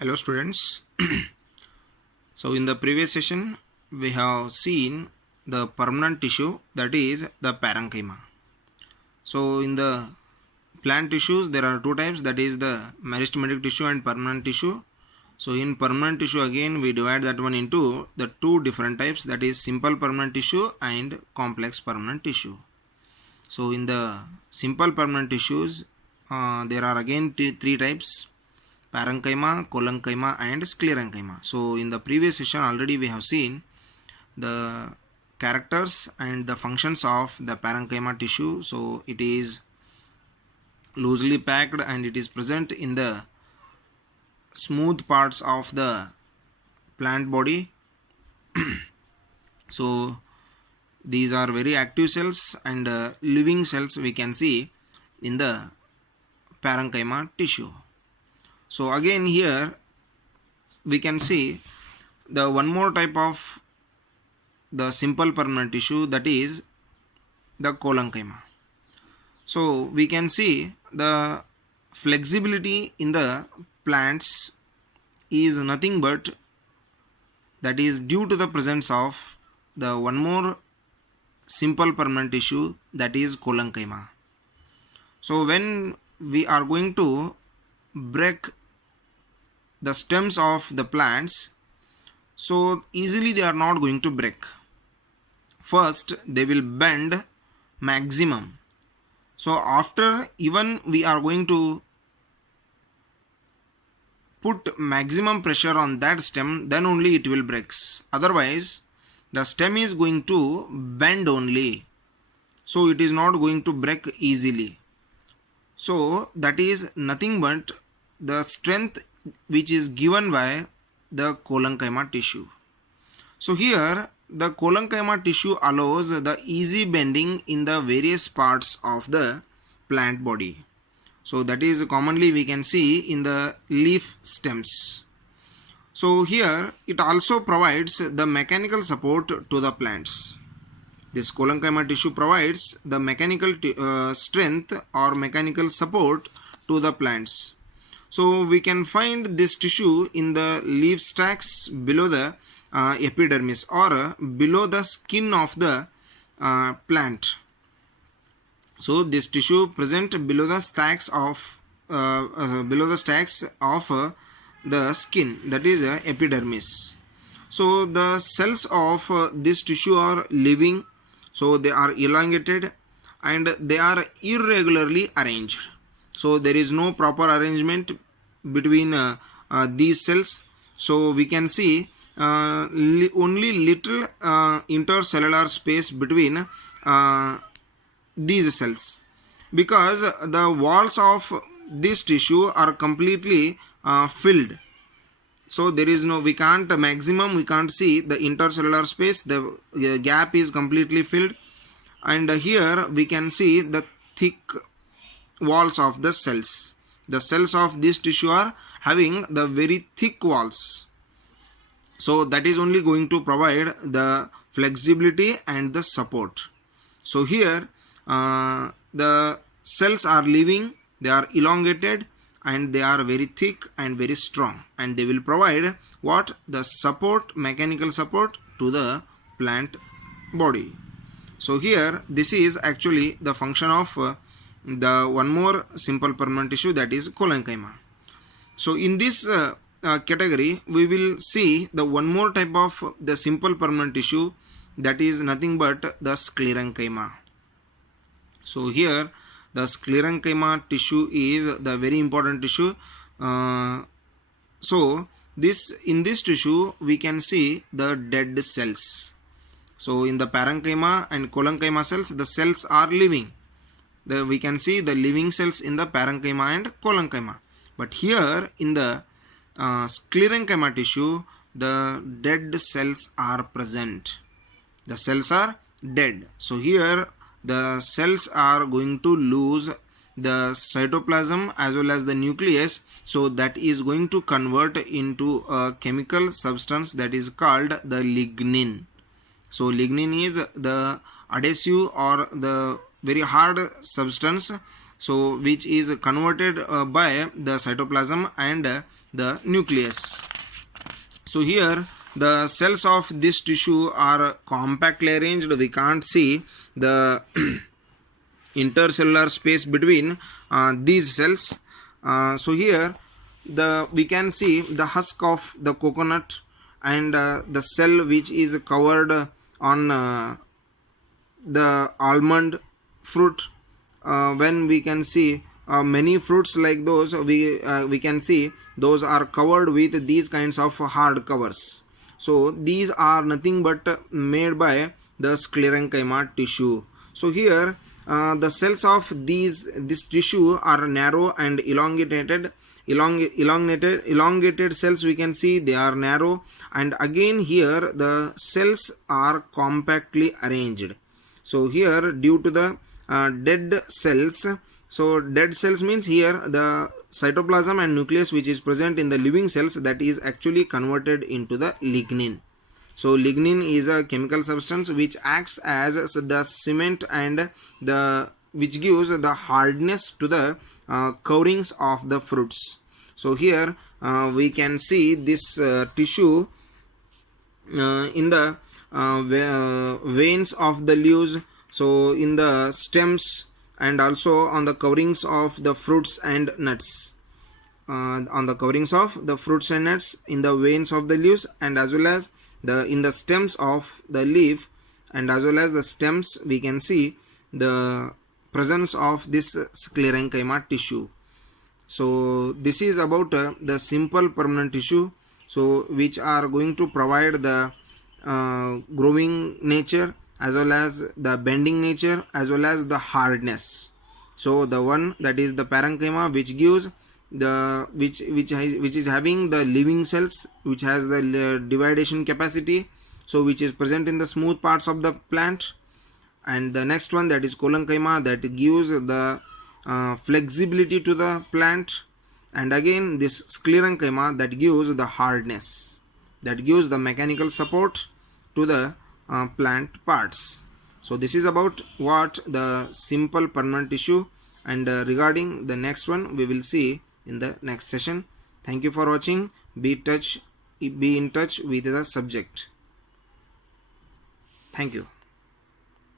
Hello students. So in the previous session we have seen the permanent tissue, that is the parenchyma. So in the plant tissues there are two types, that is the meristematic tissue and permanent tissue. So in permanent tissue again we divide that one into the two different types, that is simple permanent tissue and complex permanent tissue. So in the simple permanent tissues there are again three types: parenchyma, collenchyma and sclerenchyma. So in the previous session already we have seen the characters and the functions of the parenchyma tissue. So it is loosely packed and it is present in the smooth parts of the plant body. So these are very active cells and living cells we can see in the parenchyma tissue. So again here we can see the one more type of the simple permanent tissue, that is the collenchyma. So we can see the flexibility in the plants is nothing but that is due to the presence of the one more simple permanent tissue, that is collenchyma. So when we are going to break the stems of the plants, so easily they are not going to break. First they will bend maximum. So after even we are going to put maximum pressure on that stem, then only it will breaks. Otherwise the stem is going to bend only, so it is not going to break easily. So that is nothing but the strength which is given by the collenchyma tissue. So here the collenchyma tissue allows the easy bending in the various parts of the plant body. So that is commonly we can see in the leaf stems. So here it also provides the mechanical support to the plants. This collenchyma tissue provides the mechanical strength or mechanical support to the plants. So we can find this tissue in the leaf stacks below the epidermis or below the skin of the plant. So this tissue present below the stacks of the skin, that is epidermis. So the cells of this tissue are living, so they are elongated and they are irregularly arranged. So there is no proper arrangement between these cells. So we can see only little intercellular space between these cells, because the walls of this tissue are completely filled. So there is no, we can't see the intercellular space, the gap is completely filled, and here we can see the thick walls of the cells. The cells of this tissue are having the very thick walls. So that is only going to provide the flexibility and the support. So here the cells are living, they are elongated and they are very thick and very strong, and they will provide what? The support, mechanical support to the plant body. So here this is actually the function of the one more simple permanent tissue, that is collenchyma. So in this category we will see the one more type of the simple permanent tissue, that is nothing but the sclerenchyma. So here the sclerenchyma tissue is the very important tissue. So in this tissue we can see the dead cells. So in the parenchyma and collenchyma cells, the cells are living. We can see the living cells in the parenchyma and collenchyma. But here in the sclerenchyma tissue, the dead cells are present. The cells are dead. So here the cells are going to lose the cytoplasm as well as the nucleus. So that is going to convert into a chemical substance that is called the lignin. So lignin is the adhesive or the very hard substance so which is converted by the cytoplasm and the nucleus. So here the cells of this tissue are compactly arranged. We can't see the intercellular space between these cells. So here we can see the husk of the coconut and the cell which is covered on the almond fruit. When we can see many fruits like those, we can see those are covered with these kinds of hard covers. So these are nothing but made by the sclerenchyma tissue. So here the cells of this tissue are narrow and elongated cells. We can see they are narrow, and again here the cells are compactly arranged. So here due to the dead cells, so dead cells means here the cytoplasm and nucleus which is present in the living cells, that is actually converted into the lignin. So lignin is a chemical substance which acts as the cement and which gives the hardness to the coverings of the fruits. So here we can see this tissue in the veins of the leaves, so in the stems, and also on the coverings of the fruits and nuts. On the coverings of the fruits and nuts, in the veins of the leaves, and as well as in the stems of the leaf, and as well as the stems, we can see the presence of this sclerenchyma tissue. So this is about the simple permanent tissue, so which are going to provide the growing nature, as well as the bending nature, as well as the hardness. So the one that is the parenchyma, which gives the which is having the living cells, which has the dividation capacity, so which is present in the smooth parts of the plant. And the next one, that is collenchyma, that gives the flexibility to the plant. And again this sclerenchyma, that gives the hardness, that gives the mechanical support to the plant parts. So this is about what the simple permanent tissue, and regarding the next one we will see in the next session. Thank you for watching. Be in touch with the subject. Thank you.